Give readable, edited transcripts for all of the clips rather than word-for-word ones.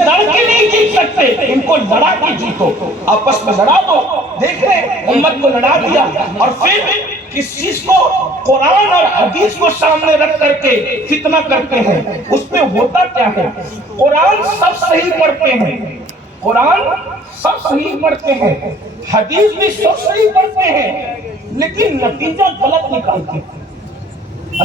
لڑ کے نہیں جیت سکتے، ان کو لڑا کے جیتو، آپس میں لڑا دو۔ دیکھ رہے امت کو لڑا دیا، اور پھر کس چیز کو؟ قرآن اور حدیث کو سامنے رکھ کر کے فتنہ کرتے ہیں۔ اس میں ہوتا کیا ہے؟ قرآن سب صحیح پڑھتے ہیں، قرآن سب صحیح پڑھتے ہیں، حدیث بھی سب صحیح پڑھتے ہیں، لیکن نتیجہ غلط نکالتے ہیں۔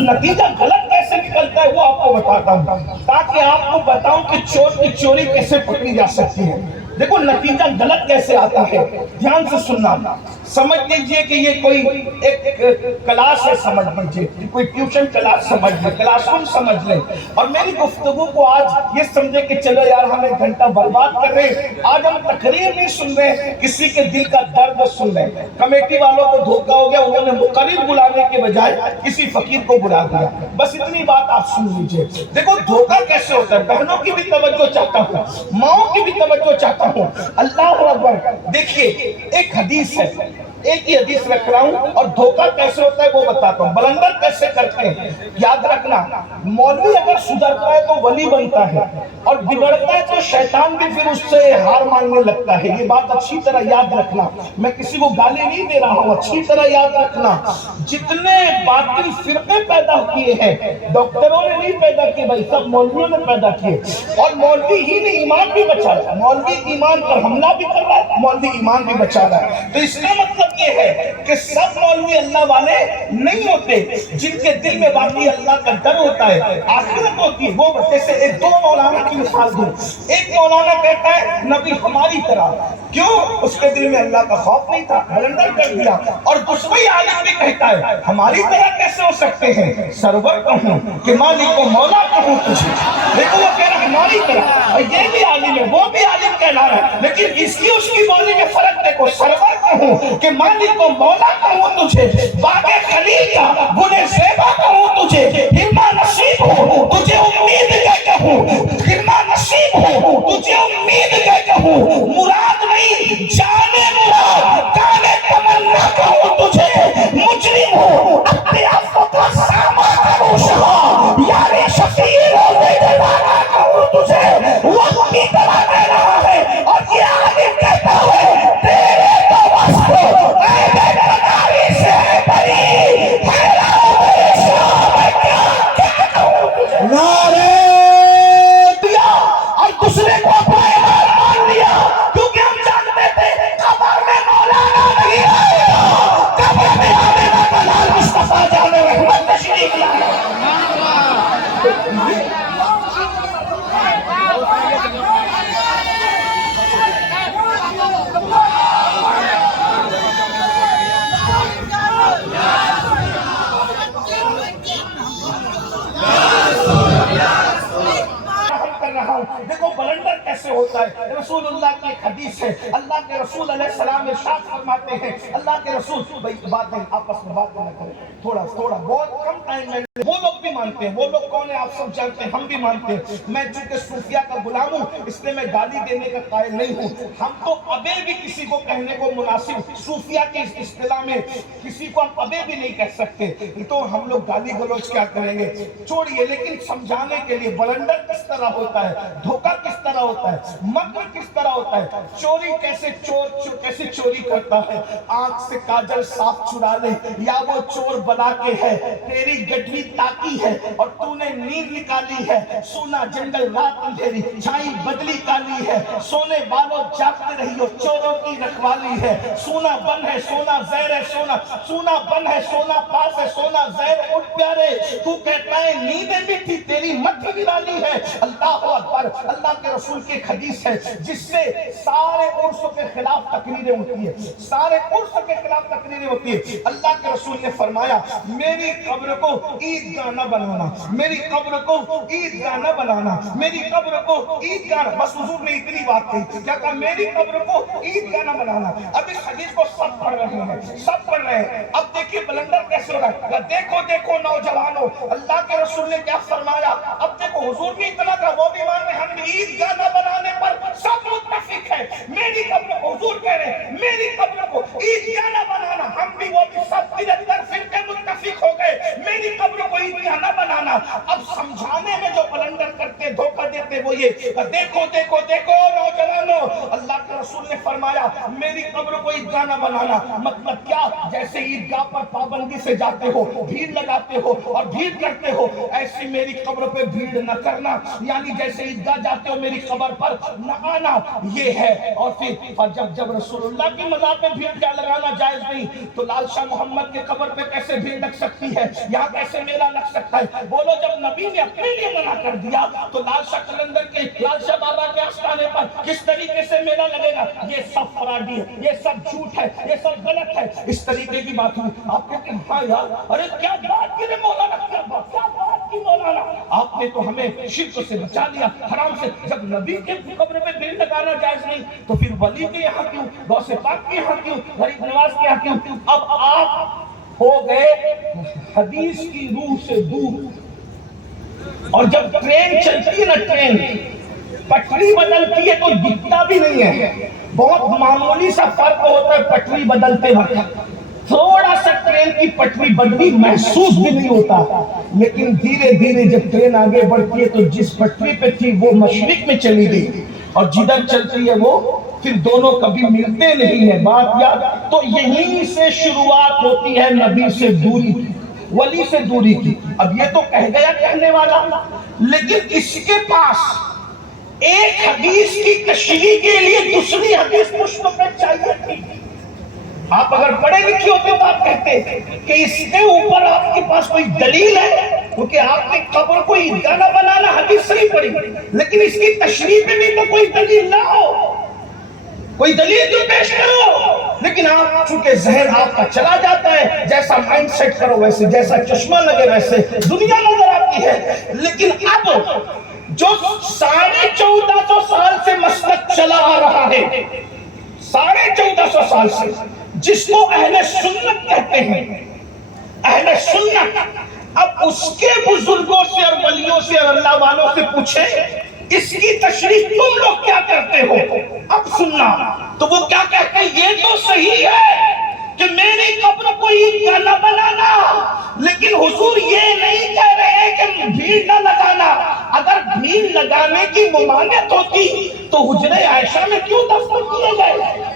نتیجہ غلط کیسے نکلتا ہے وہ آپ کو بتاتا ہوں، تاکہ آپ کو بتاؤں کہ چور کی چوری کیسے پکڑی جا سکتی ہے۔ دیکھو نتیجہ غلط کیسے آتا ہے، دھیان سے سننا۔ سمجھ لیجئے کہ یہ کوئی ایک کلاس ہے، سمجھ لیجئے کوئی ٹیوشن کلاس سمجھ لیں، کلاس روم سمجھ لیں، اور میری گفتگو کو آج یہ سمجھے کہ چلو یار ہم ایک گھنٹہ برباد کر رہے ہیں، آج ہم تقریر نہیں سن رہے، کسی کے دل کا درد سن رہے ہیں۔ کمیٹی والوں کو دھوکہ ہو گیا، انہوں نے مقرر بلانے کے بجائے کسی فقیر کو بلا دیا۔ بس اتنی بات آپ سن لیجئے۔ دیکھو دھوکہ کیسے ہوتا ہے، بہنوں کی بھی توجہ چاہتا ہوں، ماؤں کی بھی توجہ چاہتا ہوں۔ اللہ اکبر، دیکھیے ایک حدیث ہے، ایک ہی حدیث رکھ رہا ہوں، اور دھوکہ کیسے ہوتا ہے وہ بتاتا ہوں، بلندر کیسے کرتے ہیں۔ یاد رکھنا، مولوی اگر سدھرتا ہے تو ولی بنتا ہے، اور بگڑتا ہے تو شیطان بھی پھر اس سے ہار ماننے لگتا ہے۔ یہ بات اچھی طرح یاد رکھنا، میں کسی کو گالی نہیں دے رہا ہوں، اچھی طرح یاد رکھنا۔ جتنے باطل فرقے پیدا کیے ہیں، ڈاکٹروں نے نہیں پیدا کیے بھائی، سب مولویوں نے پیدا کیے، اور مولوی ہی نے ایمان بھی بچایا۔ مولوی ایمان پر حملہ بھی کر رہا ہے، مولوی ایمان بھی بچا رہا ہے۔ تو اس کا مطلب یہ ہے کہ سب مولوی اللہ والے نہیں ہوتے، جن کے دل میں واقعی اللہ کا ڈر ہوتا ہے، آخرت ہوتی ہے۔ وہ جیسے ایک دو مولانا کی مثال دوں، ایک مولانا کہتا ہے نبی ہماری طرح، کیوں؟ اس کے دل میں اللہ کا خوف نہیں تھا، بلندر کر دیا۔ اور دوسری عالم بھی کہتا ہے ہماری طرح کیسے ہو سکتے ہیں، سرور کہوں کہ مالک و مولا کہوں تجھے۔ دیکھو وہ کہہ رہا ہماری طرح، اور یہ بھی عالم ہے، وہ بھی عالم کہلا رہا ہے، لیکن اس کی اس کی بولی میں فرق دیکھو۔ سرور کہوں کہ مالک و مولا کہوں تجھے، باغ خلیل کا گلِ زیبا کہوں تجھے، ہرما نصیب ہوں تجھے امید کے کہوں، ہرما نصیب ہوں تجھے امید کے کہوں، مراد نہیں جانے مراد، کانے تمنا کہوں تجھے، مجرم ہوں اپنے عفو کا سامان کہوں شہا، یاری شفیع روزے جلانا کہوں تجھے۔ وقت کی طرح کہہ رہا ہے، اور یہ عالم کہتا ہے تیرے تو وصف اے بے قراری سے بری، حیران پریشان میں کیا کہوں تجھے۔ نعرہ دیا اور دوسرے کو اپنا ایمان مان لیا، کیونکہ ہم جانتے تھے قبر میں مولانا نہیں آئے گا، قبر میں آنے والا لال مصطفیٰ جان رحمت تشریف لائے۔ دیکھو بلندر کیسے ہوتا ہے۔ رسول اللہ کی ایک حدیث ہے، اللہ کے رسول علیہ السلام ارشاد فرماتے ہیں، اللہ کے رسول بھائی بات نہیں، آپس میں بات نہ کریں، تھوڑا بہت کم ٹائم میں۔ وہ لوگ بھی مانتے ہیں، وہ لوگ کون ہیں آپ سب جانتے ہیں، ہم بھی مانتے ہیں۔ میں چونکہ صوفیہ کا غلام ہوں اس لیے میں گالی دینے کا قائل نہیں ہوں۔ ہم تو ابے بھی کسی کو کہنے کو مناسب، صوفیہ کی اس اصطلاح میں کسی کو ہم ابے بھی نہیں کہہ سکتے، تو ہم لوگ گالی گلوچ کیا کریں گے، چھوڑیے۔ لیکن سمجھانے کے لیے بلندر کس طرح ہوتا ہے، دھوکہ کس طرح ہوتا ہے، مکر کس طرح ہوتا ہے، چوری کیسے کیسے چوری کرتا ہے، آنکھ سے کاجل صاف چرا لے، یا وہ چور بنا کے ہے، تیری گٹری تاکی ہے اور تو نے نیند نکالی ہے، سونا جنگل رات اندھیری چھائی بدلی کالی ہے، سونے والوں جاگتے رہی ہو چوروں کی رکھوالی ہے، سونا بن ہے سونا زہر ہے، سونا بن ہے سونا پاس ہے، سونا زہر اٹھ پیارے، تو کہتا ہے نیندیں بھی تھی تیری مت نرالی ہے۔ اللہ اکبر، اللہ کے رسول کی ایک حدیث ہے جس سے سارے عرصوں کے خلاف تقریریں ہوتی ہیں، سارے عرصوں کے خلاف تقریریں ہوتی ہیں۔ اللہ کے رسول نے فرمایا میری قبر کو عیدگاہ نہ بنانا، میری قبر کو عیدگاہ نہ بنانا، میری قبر کو عیدگاہ، بس حضور نے اتنی بات کہی، کیا کہا، میری قبر کو عیدگاہ نہ بنانا۔ اب اس حدیث کو سب پڑھ رہے ہیں، سب پڑھ رہے ہیں۔ اب دیکھیے بلندر کیسے ہو رہا ہے، دیکھو دیکھو نوجوانوں، اللہ کے رسول نے کیا فرمایا، اب دیکھو حضور نے اتنا کہا، وہ بھی مان رہے، ہم عیدگاہ نہ بنانے پر سب متفق ہے، میری قبر کو، حضور کہہ رہے ہیں میری قبر کو عیدگاہ نہ بنانا، ہم بھی وہ بھی سب 73 فرقے متفق ہو گئے، میری قبر کو عیدگاہ نہ بنانا۔ اب سمجھانے میں جو بلندر کرتے، دھوکہ دیتے وہ یہ دیکھو دیکھو دیکھو نوجوانوں، اللہ کے رسول نے فرمایا میری قبر کو عیدگاہ نہ بنانا۔ مطلب کیا؟ جیسے عیدگاہ پر پابندی سے جاتے ہو، بھیڑ لگاتے ہو اور بھیڑ کرتے ہو، ایسی میری قبر پہ بھیڑ نہ کرنا، یعنی جیسے عیدگاہ جاتے ہو میری قبر پر نہ آنا، یہ ہے۔ اور پھر جب رسول اللہ کی مزار پہ بھیڑ کیا لگانا جائز نہیں، تو لال شاہ محمد کے قبر پہ کیسے بھیڑ لگ سکتی ہے، یہاں کیسے میلہ لگ سکتا ہے؟ بولو جب نبی نے اپنے لیے منع کر دیا تو لال شاہ قلندر کے، لال شاہ بابا کے آستانے پر کس طریقے سے میلہ لگے گا؟ یہ سب فراڈی ہے، یہ سب جھوٹ ہے، یہ سب غلط ہے۔ اس طریقے کی بات ہوئی، آپ کہتے ہیں ہاں یار، ارے کیا بات کی مولانا، کیا بات کی مولانا، آپ نے تو ہمیں شرک سے بچا لیا، حرام سے۔ جب نبی کے قبر پہ بھیڑ لگانا جائز نہیں تو پھر ولی کے یہاں کیوں، غوث پاک کے یہاں کیوں، غریب نواز کے یہاں کیوں؟ اب آپ ہو گئے حدیث کی روح سے دور۔ اور جب ٹرین چلتی ہے نا، ٹرین پٹری بدلتی ہے تو دکھتا بھی نہیں ہے، بہت معمولی سا فرق ہوتا ہے پٹری بدلتے وقت، تھوڑا سا ٹرین کی پٹری بدلی محسوس بھی نہیں ہوتا، لیکن دھیرے دھیرے جب ٹرین آگے بڑھتی ہے تو جس پٹری پہ تھی وہ مشرق میں چلی گئی، اور جدھر چلتی ہے وہ پھر دونوں کبھی ملتے نہیں ہیں۔ بات یاد، تو یہیں سے شروعات ہوتی ہے نبی سے دوری کی، ولی سے دوری کی۔ اب یہ تو کہہ گیا کہنے والا، لیکن اس کے پاس ایک حدیث کی تشریح کے لیے دوسری حدیث مشتمل چاہیے تھی۔ آپ اگر پڑھے لکھے ہوتے تو آپ کہتے کہ اس کے اوپر آپ کے پاس کوئی دلیل ہے، کیونکہ آپ نے قبر کو عیدگاہ نہ بنانا حدیث صحیح پڑھی، لیکن اس کی تشریح پہ بھی تو کوئی دلیل نہ ہو، کوئی دلیل جو پیش کرو۔ لیکن آپ چونکہ ذہن آپ کا چلا جاتا ہے، جیسا مائنڈ سیٹ کرو ویسے، جیسا چشمہ لگے ویسے دنیا نظر آتی ہے۔ لیکن اب جو 1450 سال سے مسلک چلا آ رہا ہے، 1450 سال سے، جس کو اہل سنت کہتے ہیں، اہل سنت، اب اس کے بزرگوں سے اور ولیوں سے اور اللہ والوں سے پوچھیں اس کی تشریح تم لوگ کیا کرتے ہو؟ اب سننا، تو وہ کیا کہتے ہیں؟ یہ تو صحیح ہے کہ میری قبر کو عیدگاہ نہ بنانا، لیکن حضور یہ نہیں کہہ رہے کہ بھیڑ نہ لگانا۔ اگر بھیڑ لگانے کی ممانعت ہوتی تو حجرہ عائشہ میں کیوں دفن کیے گئے؟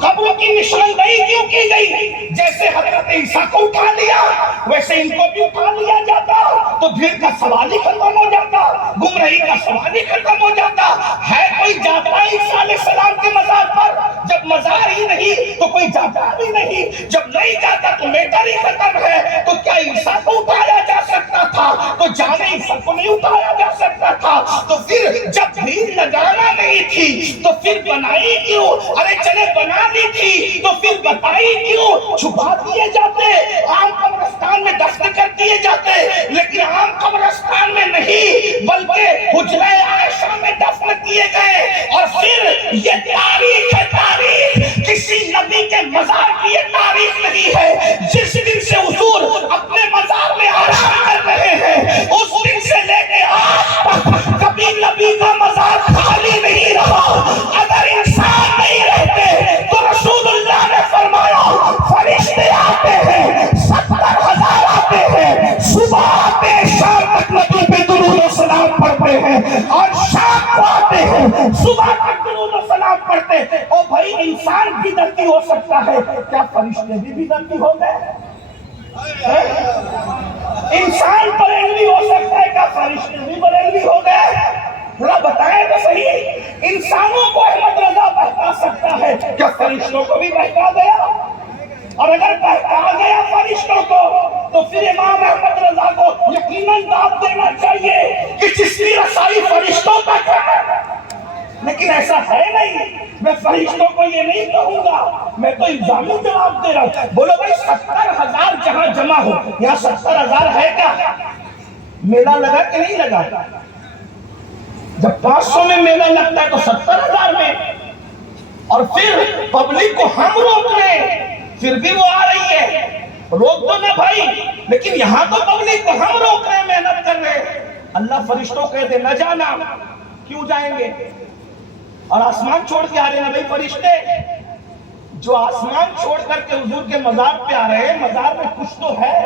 قبروں کی نشاندہی کیوں کی گئی؟ جیسے حضرت عیسیٰ کو اٹھا لیا ویسے ان کو بھی اٹھا لیا جاتا تو بھیڑ کا سوال ہی ختم ہو جاتا، گمراہی کا سوال ہی ختم ہو جاتا۔ ہے کوئی جاتا ہے عیسیٰ علیہ السلام کے مزار پر؟ جب مزار ہی نہیں تو کوئی جاتا بھی نہیں، جب نہیں جاتا تو میٹر ہی ختم ہے، تو کیا عیسیٰ کو اٹھایا جا سکتا تھا؟ تو جانے عیسیٰ کو نہیں اٹھایا جا سکتا تھا؟ تو پھر جب بھیڑ لگانا نہیں تھی تو پھر بنائی کیوں؟ ارے چلے بنا تھی تو پھر بتائی کیوں؟ چھپا دیے جاتے، عام قبرستان میں دفن کر دیے جاتے، لیکن عام قبرستان میں نہیں بلکہ حجرہ عائشہ میں دفن کیے گئے۔ اور پھر یہ تاریخ ہے، تاریخ کسی نبی کے مزار کی یہ تاریخ نہیں ہے۔ جس دن سے حضور اپنے مزار میں آرام کر رہے ہیں اس دن سے لے کے آج تک کبھی نبی کا مزار خالی نہیں رہا۔ اگر انسان نہیں رہتے تو رسول اللہ نے فرمایا فرشتے آتے ہیں، 70,000 آتے ہیں، صبح آتے ہیں، شام تک نبی پہ درود و سلام پڑھتے ہیں، اور شام کو آتے ہیں، صبح تک درود و سلام پڑھتے ہیں۔ او بھائی انسان بدعتی ہو سکتا ہے، کیا فرشتے بھی بدعتی ہو گئے؟ انسان بریلوی ہو سکتا ہے، کیا فرشتے بھی بریلوی ہو گئے؟ ذرا بتائیں تو صحیح، انسانوں کو احمد رضا بہکا سکتا ہے، کیا فرشتوں کو بھی بہکا گیا؟ اور اگر بہکا گیا فرشتوں کو تو پھر امام احمد رضا کو یقیناً داد دینا چاہیے کہ چشتی رسائی فرشتوں تک ہے، لیکن ایسا ہے نہیں۔ میں فرشتوں کو یہ نہیں کہوں گا، میں تو الزامی جواب دے رہا ہوں۔ بولو بھائی 70,000 جہاں جمع ہو، یہاں 70,000 ہے کیا؟ میلہ لگا کہ نہیں لگا؟ جب 500 میں میلہ لگتا ہے تو 70,000 میں، اور پھر پبلک کو ہم روک رہے ہیں، پھر بھی وہ آ رہی ہے، روک دو نا بھائی، لیکن یہاں تو پبلک کو ہم روک رہے ہیں، محنت کر رہے ہیں۔ اللہ فرشتوں کہہ دے نہ جانا، کیوں جائیں گے؟ اور آسمان چھوڑ کے آ رہے ہیں بھائی فرشتے، جو آسمان چھوڑ کر کے حضور کے مزار پہ آ رہے ہیں، مزار میں کچھ تو ہے۔